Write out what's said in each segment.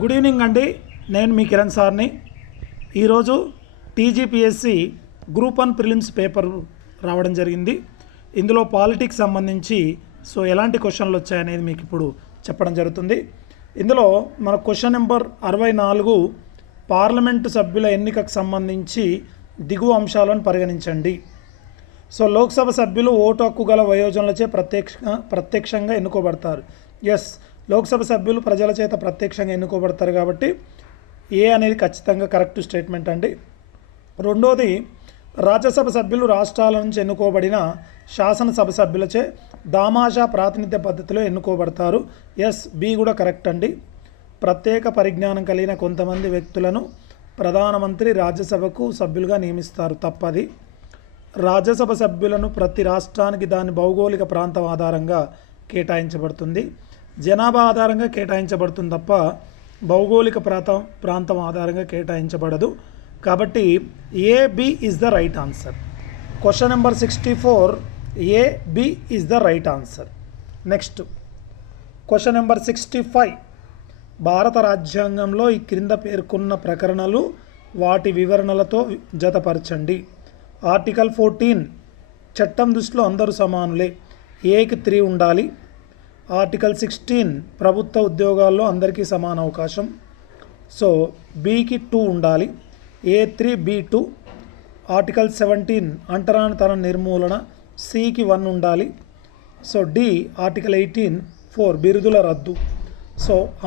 Good evening అండి. నేను మీ కిరణ్ సార్ని. ఈరోజు టీజీపీఎస్సీ గ్రూప్ 1 ప్రిలిమ్స్ పేపర్ రావడం జరిగింది. ఇందులో పాలిటిక్స్ సంబంధించి ఎలాంటి క్వశ్చన్లు వచ్చాయనేది మీకు ఇప్పుడు చెప్పడం జరుగుతుంది. ఇందులో మన క్వశ్చన్ నెంబర్ 64 పార్లమెంటు సభ్యుల ఎన్నికకు సంబంధించి దిగువ అంశాలను పరిగణించండి. లోక్సభ సభ్యులు ఓటు హక్కు గల వయోజనులచే ప్రత్యక్షంగా ఎన్నుకోబడతారు. ఎస్, లోక్సభ సభ్యులు ప్రజల చేత ప్రత్యక్షంగా ఎన్నుకోబడతారు కాబట్టి ఏ అనేది ఖచ్చితంగా కరెక్ట్ స్టేట్మెంట్ అండి. రెండోది, రాజ్యసభ సభ్యులు రాష్ట్రాల నుంచి ఎన్నుకోబడిన శాసనసభ సభ్యులచే దామాషా ప్రాతినిధ్య పద్ధతిలో ఎన్నుకోబడతారు. ఎస్, బి కూడా కరెక్ట్ అండి. ప్రత్యేక పరిజ్ఞానం కలిగిన కొంతమంది వ్యక్తులను ప్రధానమంత్రి రాజ్యసభకు సభ్యులుగా నియమిస్తారు. తప్పది. రాజ్యసభ సభ్యులను ప్రతి రాష్ట్రానికి దాని భౌగోళిక ప్రాంతం ఆధారంగా కేటాయించబడుతుంది. జనాభా ఆధారంగా కేటాయించబడుతుంది తప్ప భౌగోళిక ప్రాంతం ఆధారంగా కేటాయించబడదు. కాబట్టి AB is the right answer. Question number 64 AB is the right answer. Next question number 65 భారత రాజ్యాంగంలో ఈ క్రింద పేర్కొన్న ప్రకరణలు వాటి వివరణలతో జతపరచండి. ఆర్టికల్ 14 చట్టం దృష్టిలో అందరూ సమానులే, ఏకి 3 ఉండాలి. ఆర్టికల్ 16 ప్రభుత్వ ఉద్యోగాల్లో అందరికీ సమాన అవకాశం, బికి 2 ఉండాలి. A3 B2. ఆర్టికల్ 17 అంటరానితనం నిర్మూలన, సికి 1 ఉండాలి. డి ఆర్టికల్ 18 4 బిరుదుల రద్దు.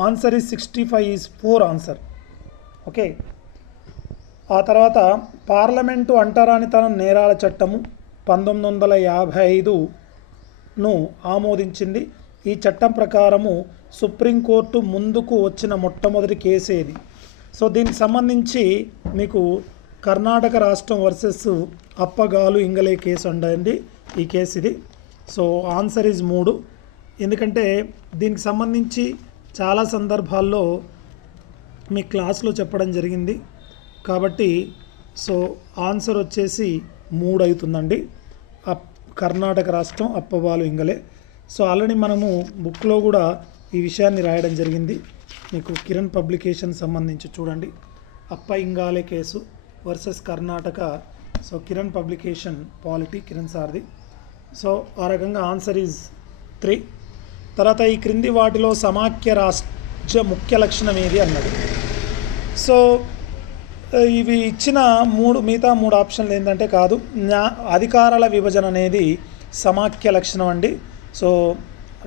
Answer is 65 is 4 answer. Okay. ఆ తర్వాత పార్లమెంటు అంటరానితనం నేరాల చట్టము 1955ను ఆమోదించింది. ఈ చట్టం ప్రకారము సుప్రీంకోర్టు ముందుకు వచ్చిన మొట్టమొదటి కేసు ఏది? దీనికి సంబంధించి మీకు కర్ణాటక రాష్ట్రం వర్సెస్ అప్పగాలు ఇంగలే కేసు అండి ఈ కేసు ఇది. Answer is 3. ఎందుకంటే దీనికి సంబంధించి చాలా సందర్భాల్లో మీ క్లాస్లో చెప్పడం జరిగింది కాబట్టి ఆన్సర్ వచ్చేసి 3 అవుతుందండి. కర్ణాటక రాష్ట్రం అప్పబాలు ఇంగలే. ఆల్రెడీ మనము బుక్లో కూడా ఈ విషయాన్ని రాయడం జరిగింది. మీకు కిరణ్ పబ్లికేషన్ సంబంధించి చూడండి, Appa Ingale case versus Karnataka. Kiran publication polity Kiran సార్ది. ఆ రకంగా ఆన్సర్ ఈజ్ 3. తర్వాత ఈ క్రింది వాటిలో సమాఖ్య రాజ్య ముఖ్య లక్షణం ఏది అన్నది. ఇవి ఇచ్చిన మిగతా 3 ఆప్షన్లు ఏంటంటే కాదు, అధికారాల విభజన అనేది సమాఖ్య లక్షణం అండి.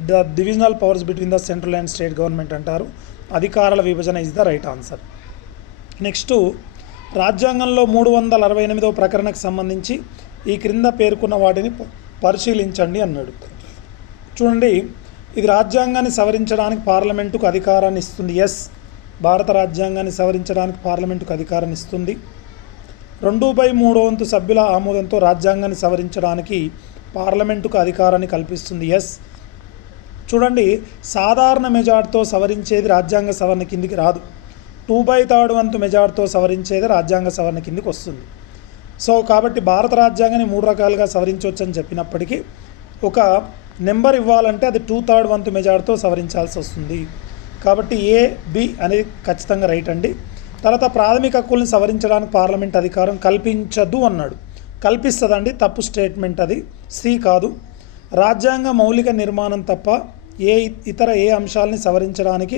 The divisional powers between the central and state government అంటారు. అధికారాల విభజన is the right answer. Next, రాజ్యాంగంలో 368వ ప్రకరణకు సంబంధించి ఈ క్రింద పేర్కొన్న వాటిని పరిశీలించండి అన్నాడు. చూడండి, ఇది రాజ్యాంగాన్ని సవరించడానికి పార్లమెంటుకు అధికారాన్ని ఇస్తుంది. ఎస్, భారత రాజ్యాంగాన్ని సవరించడానికి పార్లమెంటుకు అధికారాన్ని ఇస్తుంది. 2/3 వంతు సభ్యుల ఆమోదంతో రాజ్యాంగాన్ని సవరించడానికి పార్లమెంటుకు అధికారాన్ని కల్పిస్తుంది. ఎస్. చూడండి, సాధారణ మెజార్టీతో సవరించేది రాజ్యాంగ సవరణ కిందికి రాదు. 2/3 వంతు మెజార్టీతో సవరించేది రాజ్యాంగ సవరణ కిందికి వస్తుంది. కాబట్టి భారత రాజ్యాంగాన్ని 3 రకాలుగా సవరించవచ్చు అని చెప్పినప్పటికీ ఒక నెంబర్ ఇవ్వాలంటే అది 2/3 వంతు మెజార్టీతో సవరించాల్సి వస్తుంది. కాబట్టి ఏ, బి అనేది ఖచ్చితంగా రైట్ అండి. తర్వాత ప్రాథమిక హక్కుల్ని సవరించడానికి పార్లమెంట్ అధికారం కల్పించదు అన్నాడు. కల్పిస్తుందండి, తప్పు స్టేట్మెంట్ అది, సి కాదు. రాజ్యాంగ మౌలిక నిర్మాణం తప్ప ఇతర ఏ అంశాలని సవరించడానికి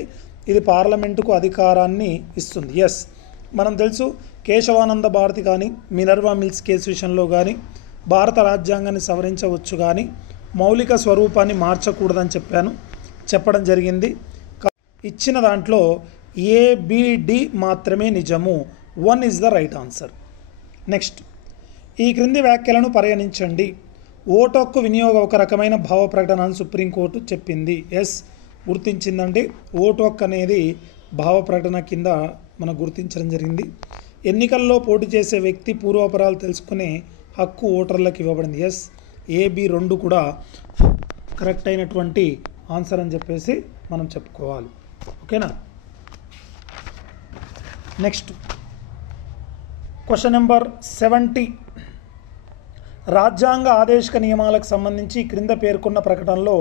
ఇది పార్లమెంటుకు అధికారాన్ని ఇస్తుంది. ఎస్, మనం తెలుసు కేశవానంద భారతి కానీ మినర్వా మిల్స్ కేసు విషయంలో కానీ భారత రాజ్యాంగాన్ని సవరించవచ్చు కానీ మౌలిక స్వరూపాన్ని మార్చకూడదని చెప్పడం జరిగింది. ఇచ్చిన దాంట్లో ఏబిడి మాత్రమే నిజము. 1 is the right answer. Next, ఈ క్రింది వ్యాఖ్యలను పరిగణించండి. ఓటు హక్కు వినియోగం ఒక రకమైన భావ ప్రకటన అని సుప్రీంకోర్టు చెప్పింది. ఎస్, గుర్తించిందండి. ఓటు హక్కు అనేది భావ ప్రకటన కింద మనం గుర్తించడం జరిగింది. ఎన్నికల్లో పోటీ చేసే వ్యక్తి పూర్వాపరాలు తెలుసుకునే హక్కు ఓటర్లకు ఇవ్వబడింది. ఎస్, ఏబి 2 కూడా కరెక్ట్ అయినటువంటి ఆన్సర్ అని చెప్పేసి మనం చెప్పుకోవాలి. ఓకేనా. నెక్స్ట్ క్వశ్చన్ నెంబర్ 70 రాజ్యాంగ ఆదేశిక నియమాలకు సంబంధించి క్రింద పేర్కొన్న ప్రకటనలో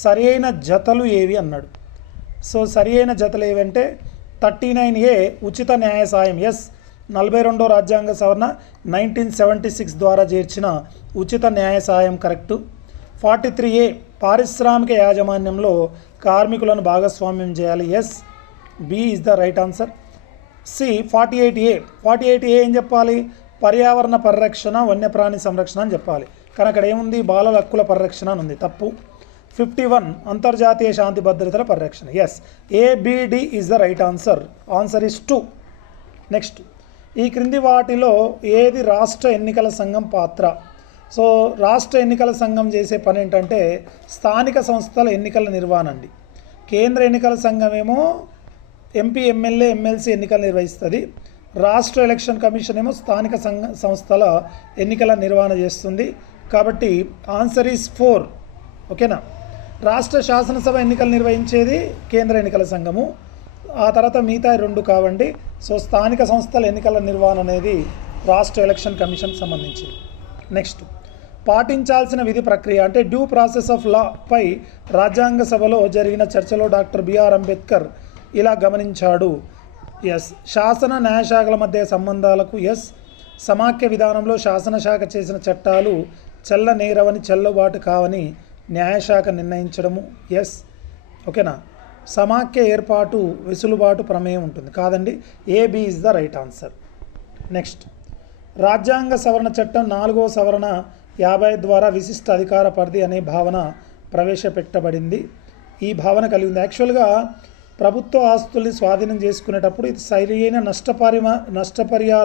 సరైన జతలు ఏవి అన్నాడు. సరైన జతలు ఏవంటే 39A ఉచిత న్యాయ సాయం. ఎస్, 42వ రాజ్యాంగ సవరణ 1976 ద్వారా చేర్చిన ఉచిత న్యాయ సాయం కరెక్టు. 43A పారిశ్రామిక యాజమాన్యంలో కార్మికులను భాగస్వామ్యం చేయాలి. Yes, B is the right answer. C 48A ఏం చెప్పాలి? పర్యావరణ పరిరక్షణ, వన్యప్రాణి సంరక్షణ అని చెప్పాలి. కానీ అక్కడ ఏముంది? బాలల హక్కుల పరిరక్షణ అని ఉంది, తప్పు. 51 అంతర్జాతీయ శాంతి భద్రతల పరిరక్షణ. Yes, ABD is the right answer. Answer is 2. Next, ఈ క్రింది వాటిలో ఏది రాష్ట్ర ఎన్నికల సంఘం పాత్ర? సో రాష్ట్ర ఎన్నికల సంఘం చేసే పని ఏంటంటే స్థానిక సంస్థల ఎన్నికల నిర్వహణ అండి. కేంద్ర ఎన్నికల సంఘం ఏమో ఎంపీ, ఎమ్మెల్యే, ఎమ్మెల్సీ ఎన్నికలు నిర్వహిస్తుంది. రాష్ట్ర ఎలక్షన్ కమిషన్ ఏమో స్థానిక సంస్థల ఎన్నికల నిర్వహణ చేస్తుంది. కాబట్టి ఆన్సర్ ఈజ్ 4. ఓకేనా? రాష్ట్ర శాసనసభ ఎన్నికలు నిర్వహించేది కేంద్ర ఎన్నికల సంఘము. ఆ తర్వాత మిగతా 2 కావండి. సో స్థానిక సంస్థల ఎన్నికల నిర్వహణ అనేది రాష్ట్ర ఎలక్షన్ కమిషన్కి సంబంధించింది. నెక్స్ట్, పాటించాల్సిన విధి ప్రక్రియ అంటే డ్యూ ప్రాసెస్ ఆఫ్ లా పై రాజ్యాంగ సభలో జరిగిన చర్చలో డాక్టర్ బిఆర్ అంబేద్కర్ ఇలా గమనించాడు. ఎస్, శాసన న్యాయశాఖల మధ్య సంబంధాలకు. ఎస్, సమాఖ్య విధానంలో శాసనశాఖ చేసిన చట్టాలు చెల్లనేరవని, చెల్లుబాటు కావని న్యాయశాఖ నిర్ణయించడము. ఎస్, ఓకేనా? సమాఖ్య ఏర్పాటు వెసులుబాటు ప్రమేయం ఉంటుంది, కాదండి. AB is the right answer. Next, రాజ్యాంగ సవరణ చట్టం 4వ సవరణ 50 ద్వారా విశిష్ట అధికార పరిధి అనే భావన ప్రవేశపెట్టబడింది. ఈ భావన కలిగి ఉంది. యాక్చువల్గా ప్రభుత్వ ఆస్తుల్ని స్వాధీనం చేసుకునేటప్పుడు ఇది సరైన నష్టపరిహారం